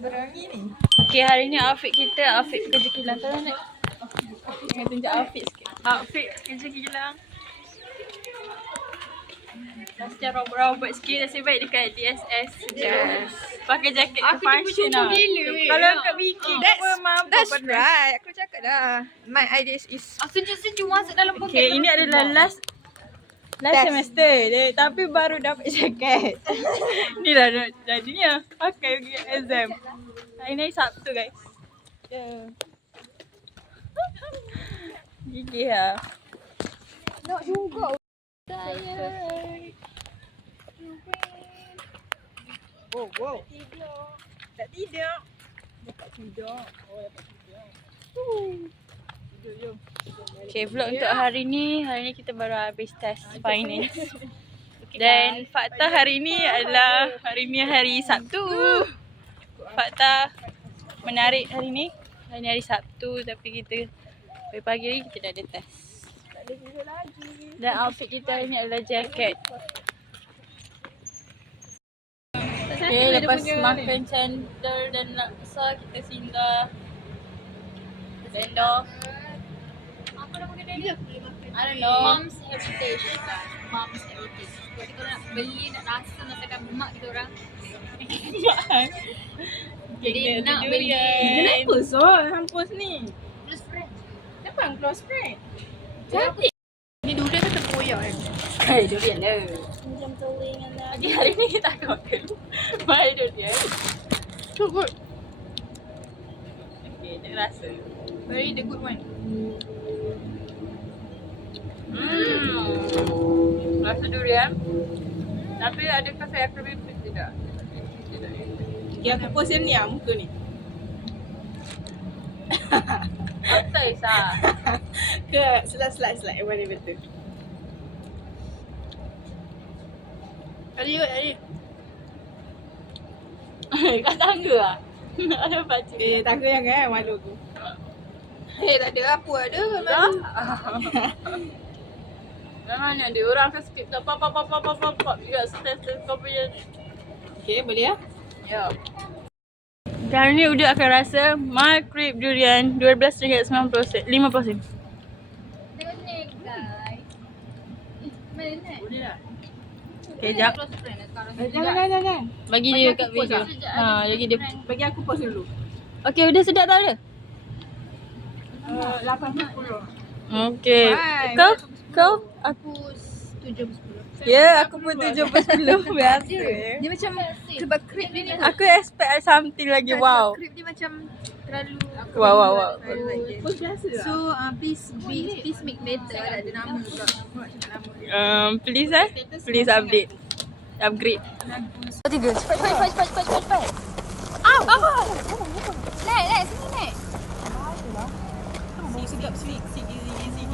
berangi ni. Okay, hari ni outfit kita outfit kerja kilang. Kalau nak jangan tunjuk outfit sikit. Outfit kerja kilang. Dah secara robot sikit, nasib baik dekat DSS. Yes. Pakai jaket ke function lah. Kalau kat bikin That's right. Aku cakap dah. My ideas is Sejuk-sejuk masuk dalam poket. Okay, ini adalah last semester dia, tapi baru dapat jaket. Ni dah jadinya pakai pergi exam. Hari ni Sabtu guys. Gigi lah. Nak juga. wow. Tak tidur. Dapat tidur. Oh, dapat tidur. Tidur jom. Okay, vlog untuk hari ni kita baru habis test finance. Dan fakta hari ni adalah hari Sabtu. Fakta menarik hari ni hari Sabtu, tapi kita pagi-pagi lagi kita dah ada test. Tak ada tidur lagi. Dan outfit kita hari ni adalah jaket. Okay, lepas makan cendol dan laksa, kita singgah vendor. Apa nama kedai dia? I don't know. Mom's Heritage kan. Mom's Heritage. Jadi kalau nak beli, nak rasa masakan mak kita orang. Jadi nak beli. Kenapa Sol hampus ni? Close friend. Kenapa yang close friend? Cantik. Ni durian ke tempoyak kan? Hey, durian lah. Macam telingan lah. Okay, hari ni kita akan makan baik durian. So good. Okay, dia rasa. Very the good one. Rasa durian. Tapi adakah saya akan repeat tidak? Ya, aku post yang ni lah muka ni. Apa Isa? Ke slide yang mana betul. Kali. Kat tangga lah. Ada baca. Tangga yang kan malu tu. Tak ada apa ada malu. Jangan ada orang akan skip tak pop juga test kau punya. Okay, boleh ya? Ya. Kali ni Uda akan rasa Makrib durian RM12.50. Tengok ni guys. Mana ni? Boleh lah. Okay, jap. Close friend sekarang. Jangan. Bagi dia kat video. Bagi dia. Bagi aku post dulu. Okay, Uda sedap tak Uda? 80. Okay. Why? Kau? Aku 7/10. Ya, aku pun 7/10 biasa. Dia macam sebab krip dia ni. Aku expect something lagi wow. Krip dia macam terlalu Wow. Post biasa lah. So please make better. Ada nama juga. Please update. Upgrade. Tiga. Cepat. Au! Naik, sini naik. Sedap sweet. Easy.